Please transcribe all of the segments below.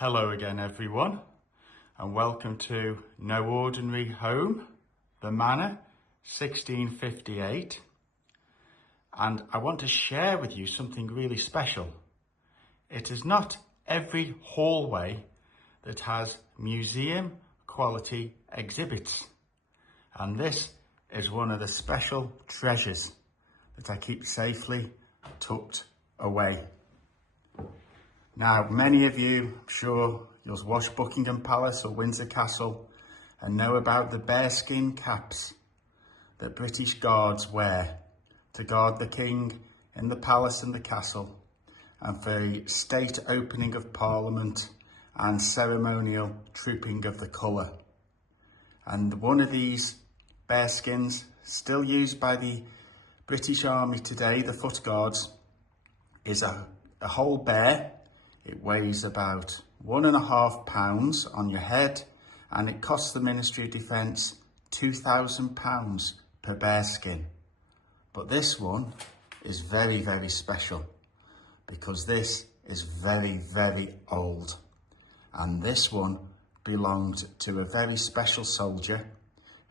Hello again everyone, and welcome to No Ordinary Home, the Manor, 1658. And I want to share with you something really special. It is not every hallway that has museum quality exhibits. And this is one of the special treasures that I keep safely tucked away. Now, many of you, I'm sure you'll watch Buckingham Palace or Windsor Castle and know about the bearskin caps that British guards wear to guard the king in the palace and the castle, and for the state opening of Parliament and ceremonial trooping of the colour. And one of these bearskins, still used by the British Army today, the Foot Guards, is a whole bear. It weighs about 1.5 pounds on your head, and it costs the Ministry of Defence £2,000 per bearskin. But this one is very, very special because this is very, very old. And this one belonged to a very special soldier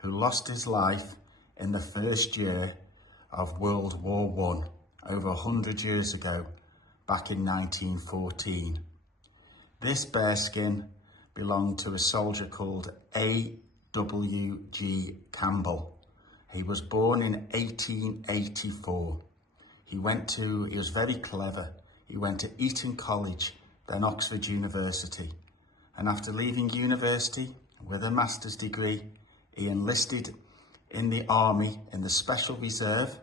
who lost his life in the first year of World War I, over 100 years ago, back in 1914. This bearskin belonged to a soldier called A.W.G. Campbell. He was born in 1884. He was very clever. He went to Eton College, then Oxford University. And after leaving university with a master's degree, he enlisted in the army in the Special Reserve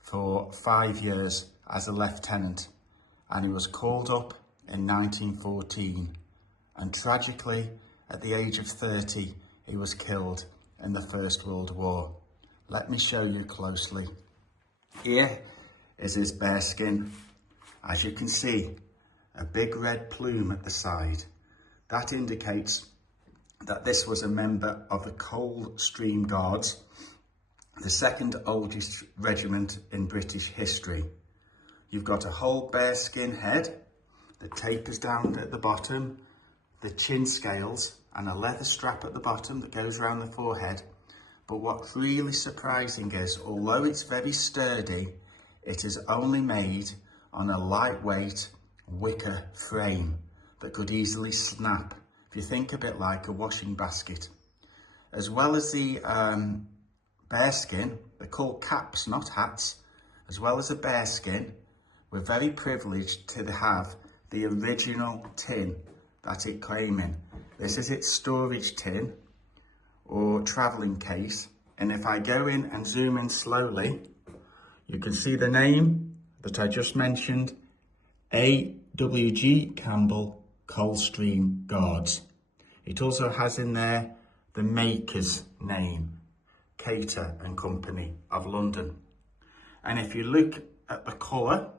for 5 years as a lieutenant. And he was called up in 1914, and tragically at the age of 30 he was killed in the First World War. Let me show you closely. Here is his bearskin. As you can see, a big red plume at the side. That indicates that this was a member of the Coldstream Guards, the second oldest regiment in British history. You've got a whole bearskin head that tapers down at the bottom, the chin scales, and a leather strap at the bottom that goes around the forehead. But what's really surprising is, although it's very sturdy, it is only made on a lightweight wicker frame that could easily snap, if you think a bit like a washing basket. As well as the bearskin, they're called caps, not hats, as well as the bearskin, we're very privileged to have the original tin that it came in. This is its storage tin or travelling case. And if I go in and zoom in slowly, you can see the name that I just mentioned, A.W.G. Campbell, Coldstream Guards. It also has in there the maker's name, Cater and Company of London. And if you look at the colour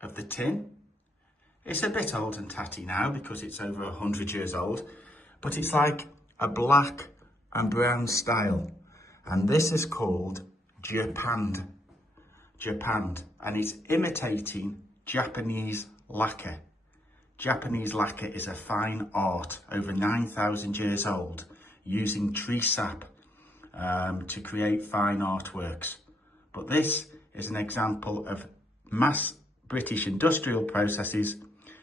of the tin, it's a bit old and tatty now because it's over 100 years old, but it's like a black and brown style, and this is called japanned, and it's imitating Japanese lacquer. Japanese lacquer is a fine art over 9,000 years old, using tree sap to create fine artworks. But this is an example of mass British industrial processes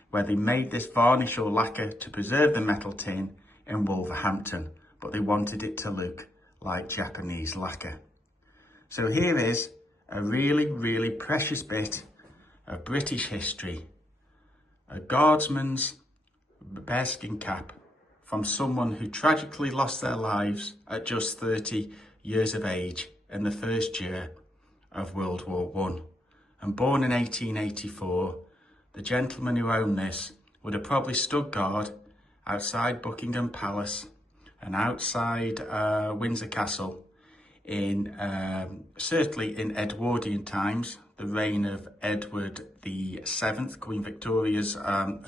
where they made this varnish or lacquer to preserve the metal tin in Wolverhampton, but they wanted it to look like Japanese lacquer. So here is a really, really precious bit of British history, a guardsman's bearskin cap from someone who tragically lost their lives at just 30 years of age in the first year of World War I. And born in 1884, the gentleman who owned this would have probably stood guard outside Buckingham Palace and outside Windsor Castle in certainly in Edwardian times, the reign of Edward VII, Queen Victoria's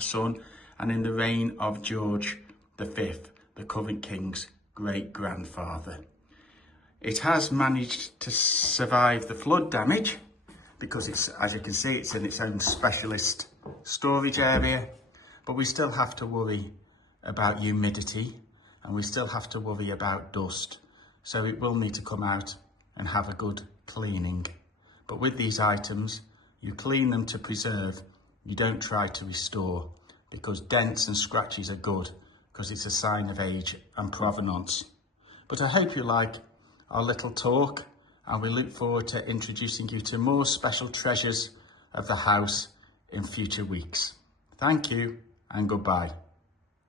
son, and in the reign of George V, the current king's great-grandfather. It has managed to survive the flood damage because it's, as you can see, it's in its own specialist storage area. but we still have to worry about humidity and we still have to worry about dust. So it will need to come out and have a good cleaning. But with these items, you clean them to preserve, you don't try to restore, because dents and scratches are good because it's a sign of age and provenance. But I hope you like our little talk, and we look forward to introducing you to more special treasures of the house in future weeks. Thank you and goodbye.